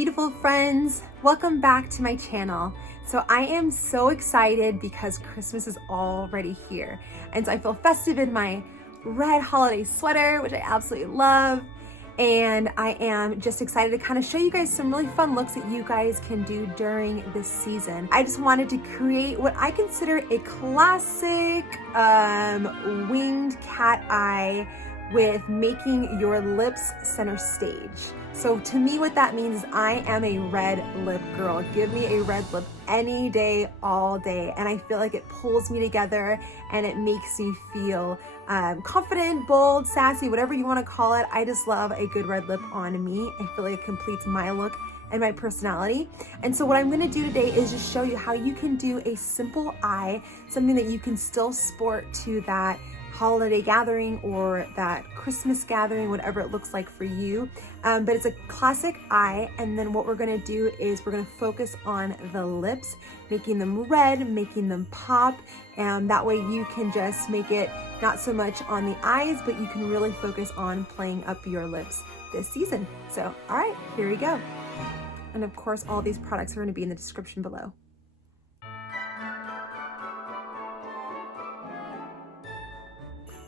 beautiful friends. Welcome back to my channel. So I am so excited because Christmas is already here. And so I feel festive in my red holiday sweater, which I absolutely love. And I am just excited to kind of show you guys some really fun looks that you guys can do during this season. I just wanted to create what I consider a classic winged cat eye with making your lips center stage. So to me, what that means is I am a red lip girl. Give me a red lip any day, all day. And I feel like it pulls me together and it makes me feel confident, bold, sassy, whatever you want to call it. I just love a good red lip on me. I feel like it completes my look and my personality. And so what I'm gonna do today is just show you how you can do a simple eye, something that you can still sport to that holiday gathering or that Christmas gathering, whatever it looks like for you. But it's a classic eye. And then what we're gonna do is we're gonna focus on the lips, making them red, making them pop. And that way you can just make it not so much on the eyes, but you can really focus on playing up your lips this season. So, all right, here we go. And of course, all these products are gonna be in the description below.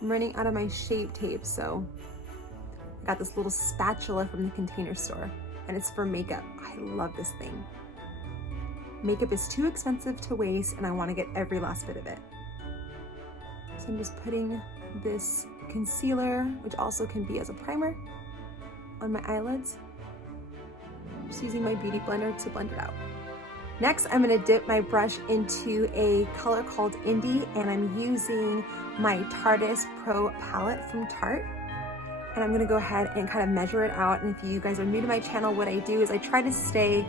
I'm running out of my shape tape, so I got this little spatula from the Container Store, and it's for makeup. I love this thing. Makeup is too expensive to waste, and I want to get every last bit of it. So I'm just putting this concealer, which also can be as a primer, on my eyelids. Just using my beauty blender to blend it out. Next, I'm gonna dip my brush into a color called Indie, and I'm using my Tarte Pro palette from Tarte. And I'm gonna go ahead and kind of measure it out. And if you guys are new to my channel, what I do is I try to stay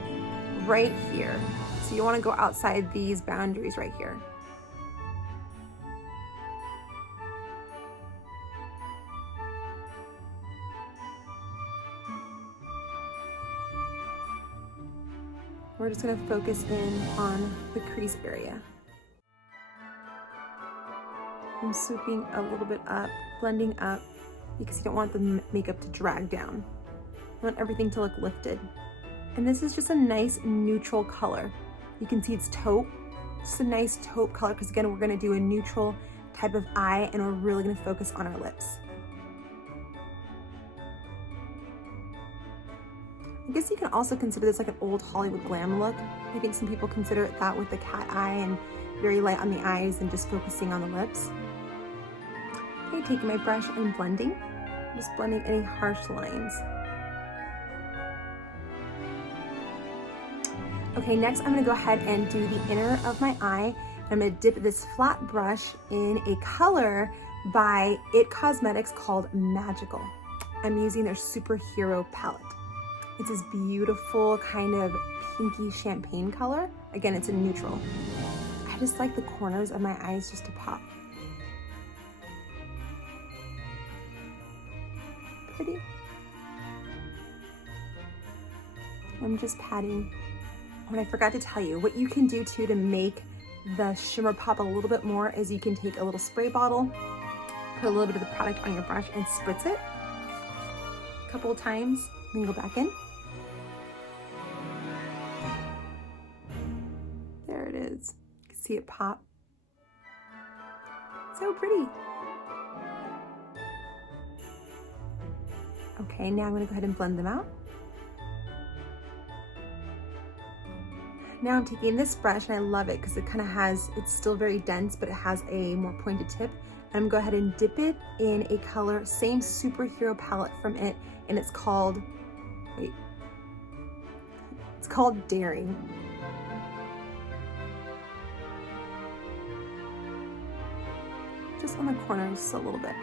right here. So you wanna go outside these boundaries right here. We're just gonna focus in on the crease area. I'm swooping a little bit up, blending up, because you don't want the makeup to drag down. You want everything to look lifted. And this is just a nice neutral color. You can see it's taupe, just a nice taupe color, because again, we're gonna do a neutral type of eye and we're really gonna focus on our lips. I guess you can also consider this like an old Hollywood glam look. I think some people consider it that with the cat eye and very light on the eyes and just focusing on the lips. Okay, taking my brush and blending. Just blending any harsh lines. Okay, next I'm gonna go ahead and do the inner of my eye. I'm gonna dip this flat brush in a color by IT Cosmetics called Magical. I'm using their Superhero palette. It's this beautiful kind of pinky champagne color. Again, it's a neutral. I just like the corners of my eyes just to pop. Pretty. I'm just patting. Oh, and I forgot to tell you, what you can do too to make the shimmer pop a little bit more is you can take a little spray bottle, put a little bit of the product on your brush and spritz it a couple of times, then go back in. There it is. You can see it pop. So pretty. Okay, now I'm gonna go ahead and blend them out. Now I'm taking this brush and I love it because it kind of has, it's still very dense, but it has a more pointed tip. And I'm gonna go ahead and dip it in a color, same Superhero palette from it, and it's called, it's called Daring. Just on the corners, just a little bit.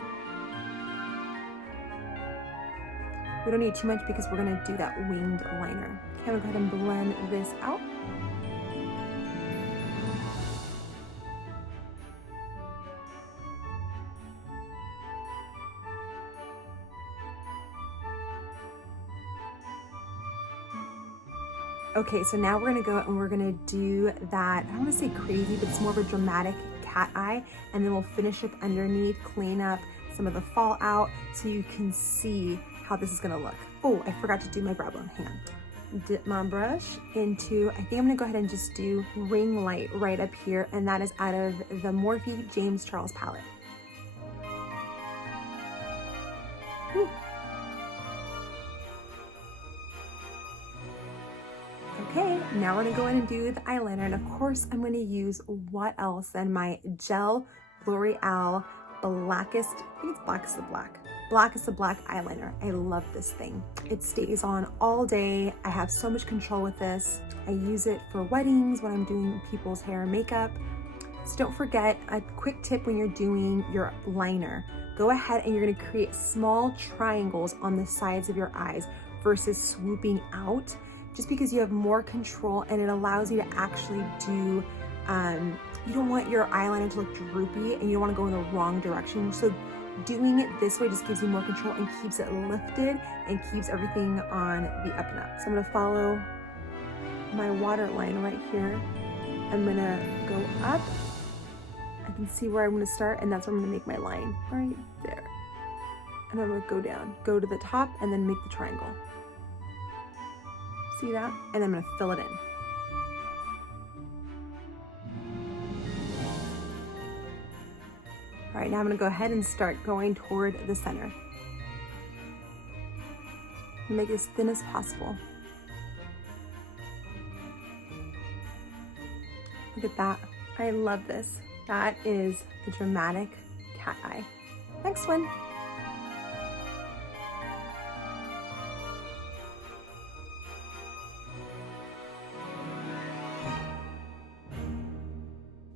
We don't need too much because we're gonna do that winged liner. Okay, I'm gonna go ahead and blend this out. Okay, so now we're gonna go and we're gonna do that, I don't wanna say crazy, but it's more of a dramatic cat eye, and then we'll finish up underneath, clean up some of the fallout so you can see how this is gonna look. Oh, I forgot to do my brow bone. Hang on. dip my brush into, I think I'm gonna go ahead and just do Ringlight right up here, and that is out of the Morphe James Charles palette. Whew. Okay, now we're gonna go in and do the eyeliner, and of course I'm gonna use what else than my gel L'Oreal Blackest, I think it's Blackest of Black. Blackest of Black eyeliner. I love this thing. It stays on all day. I have so much control with this. I use it for weddings, when I'm doing people's hair and makeup. So don't forget, a quick tip when you're doing your liner, go ahead and you're gonna create small triangles on the sides of your eyes versus swooping out, just because you have more control and it allows you to actually do, you don't want your eyeliner to look droopy and you don't wanna go in the wrong direction. So doing it this way just gives you more control and keeps it lifted and keeps everything on the up and up. So I'm gonna follow my waterline right here. I'm gonna go up. I can see where I'm gonna start, and that's where I'm gonna make my line, right there. And I'm gonna go down, go to the top, and then make the triangle. See that? And I'm gonna fill it in. All right, now I'm gonna go ahead and start going toward the center. Make it as thin as possible. Look at that. I love this. That is a dramatic cat eye. Next one.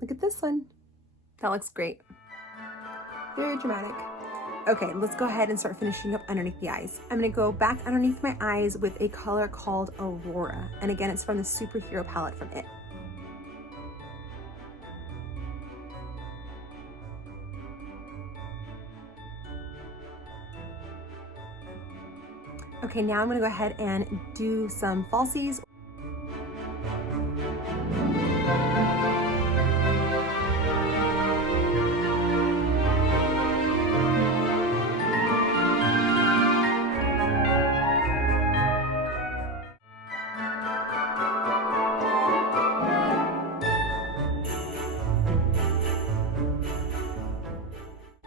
Look at this one. That looks great. Very dramatic. Okay, let's go ahead and start finishing up underneath the eyes. I'm gonna go back underneath my eyes with a color called Aurora. And again, it's from the Superhero palette from It. Okay, now I'm gonna go ahead and do some falsies.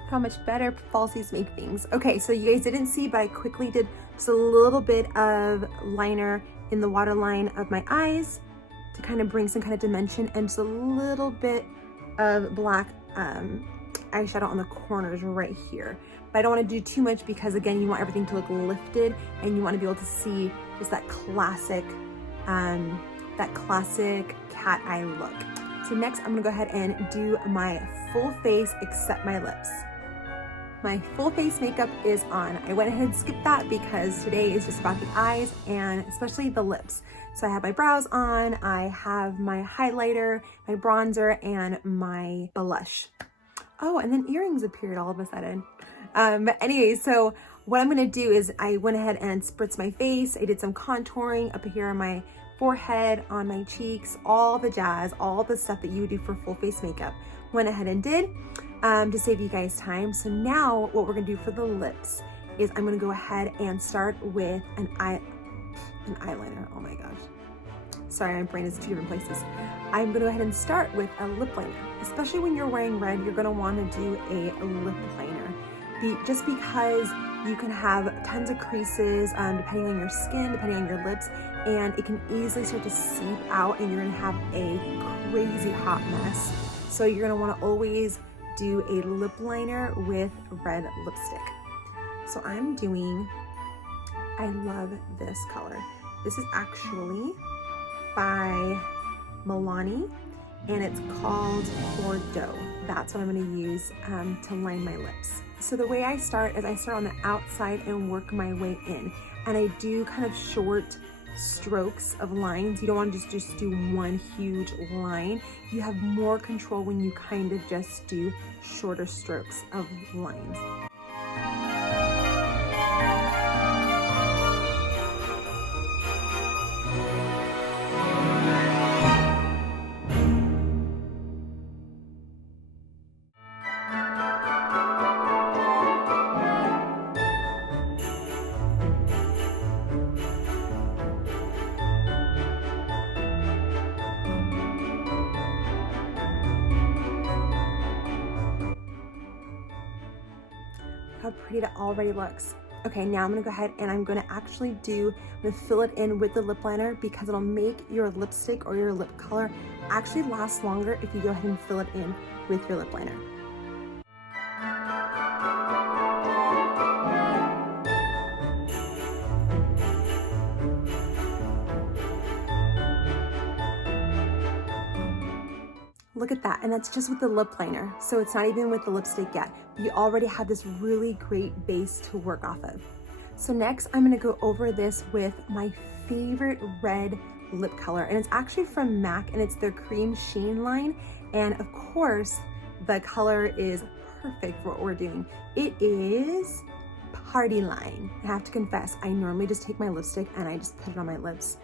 How much better falsies make things. Okay, so you guys didn't see, but I quickly did just a little bit of liner in the waterline of my eyes to kind of bring some kind of dimension, and just a little bit of black eyeshadow on the corners right here. But I don't want to do too much because, again, you want everything to look lifted and you want to be able to see just that classic cat eye look. So next I'm gonna go ahead and do my full face except my lips. My full face makeup is on. I went ahead and skipped that because today is just about the eyes and especially the lips. So I have my brows on, I have my highlighter, my bronzer, and my blush. Oh, and then earrings appeared all of a sudden. But anyway, so what I'm gonna do is I went ahead and spritzed my face. I did some contouring up here on my forehead, on my cheeks, all the jazz, all the stuff that you would do for full face makeup. Went ahead and did to save you guys time. So now what we're gonna do for the lips is I'm gonna go ahead and start with an eyeliner. Oh my gosh. Sorry, my brain is two different places. I'm gonna go ahead and start with a lip liner. Especially when you're wearing red, you're gonna wanna do a lip liner. Just because you can have tons of creases depending on your skin, depending on your lips, and it can easily start to seep out and you're gonna have a crazy hot mess. So you're gonna wanna always do a lip liner with red lipstick. So I'm doing, I love this color. This is actually by Milani and it's called Bordeaux. That's what I'm gonna use to line my lips. So the way I start is I start on the outside and work my way in. And I do kind of short strokes of lines. You don't want to just do one huge line. You have more control when you kind of just do shorter strokes of lines. how pretty that already looks. Okay, now I'm gonna go ahead and I'm gonna fill it in with the lip liner because it'll make your lipstick or your lip color actually last longer if you go ahead and fill it in with your lip liner. Look at that, and that's just with the lip liner. So it's not even with the lipstick yet. You already have this really great base to work off of. So next, I'm gonna go over this with my favorite red lip color, and it's actually from MAC, and it's their Cream Sheen line. And of course, the color is perfect for what we're doing. It is Party Line. I have to confess, I normally just take my lipstick and I just put it on my lips.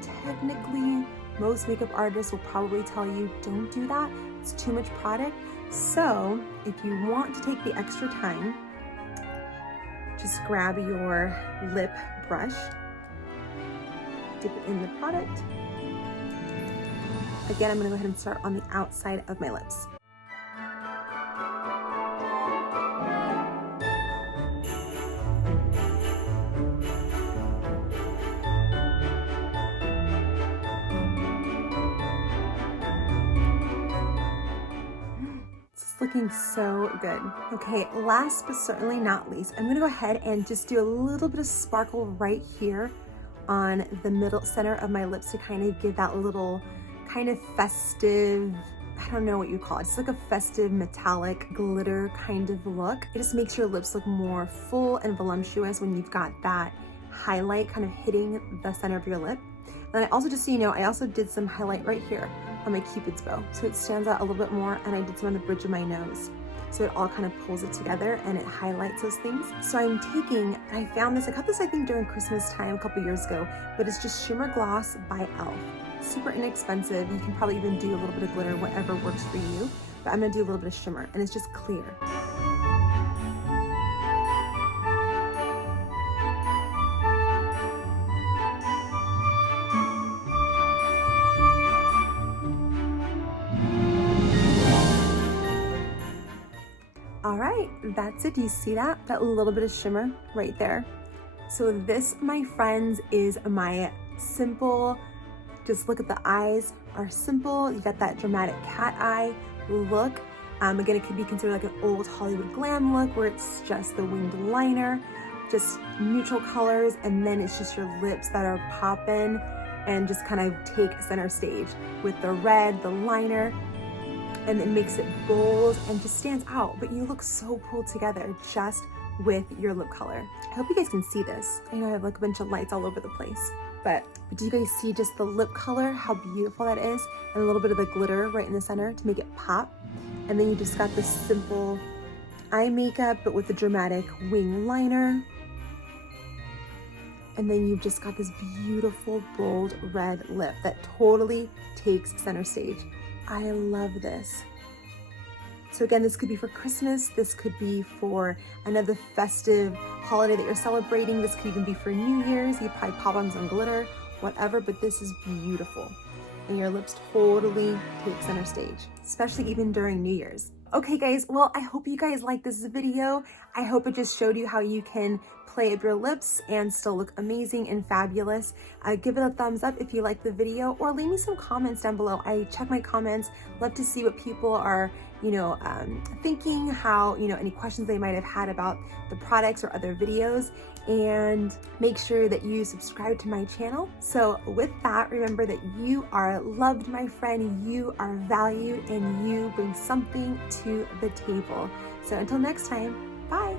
Technically, most makeup artists will probably tell you don't do that. It's too much product. So if you want to take the extra time, just grab your lip brush, dip it in the product. Again, I'm gonna go ahead and start on the outside of my lips. Looking so good. Okay, last but certainly not least, I'm gonna go ahead and just do a little bit of sparkle right here on the middle center of my lips to kind of give that little kind of festive, I don't know what you call it. It's like a festive metallic glitter kind of look. It just makes your lips look more full and voluptuous when you've got that highlight kind of hitting the center of your lip. And I also, just so you know, I also did some highlight right here on my Cupid's bow, so it stands out a little bit more, and I did some on the bridge of my nose, so it all kind of pulls it together and it highlights those things. So I'm taking, I found this, I got this I think during Christmas time a couple years ago, but it's just Shimmer Gloss by e.l.f. Super inexpensive. You can probably even do a little bit of glitter, whatever works for you, but I'm gonna do a little bit of shimmer, and it's just clear. All right, that's it. Do you see that? That little bit of shimmer right there. So this, my friends, is my simple, just look at the eyes are simple. You got that dramatic cat eye look. Again, it could be considered like an old Hollywood glam look where it's just the winged liner, just neutral colors, and then it's just your lips that are popping and just kind of take center stage with the red, the liner, and it makes it bold and just stands out, but you look so pulled together just with your lip color. I hope you guys can see this. I know I have like a bunch of lights all over the place, but do you guys see just the lip color, how beautiful that is, and a little bit of the glitter right in the center to make it pop? And then you just got this simple eye makeup, but with the dramatic wing liner. And then you've just got this beautiful, bold red lip that totally takes center stage. I love this. So again, this could be for Christmas, this could be for another festive holiday that you're celebrating, this could even be for New Year's, you probably pop on some glitter, whatever, but this is beautiful. And your lips totally take center stage, especially even during New Year's. Okay guys, well, I hope you guys liked this video. I hope it just showed you how you can play up your lips and still look amazing and fabulous. Give it a thumbs up if you like the video, or leave me some comments down below. I check my comments, love to see what people are, thinking, how, any questions they might have had about the products or other videos, and make sure that you subscribe to my channel. So with that, remember that you are loved, my friend, you are valued, and you bring something to the table. So until next time, bye.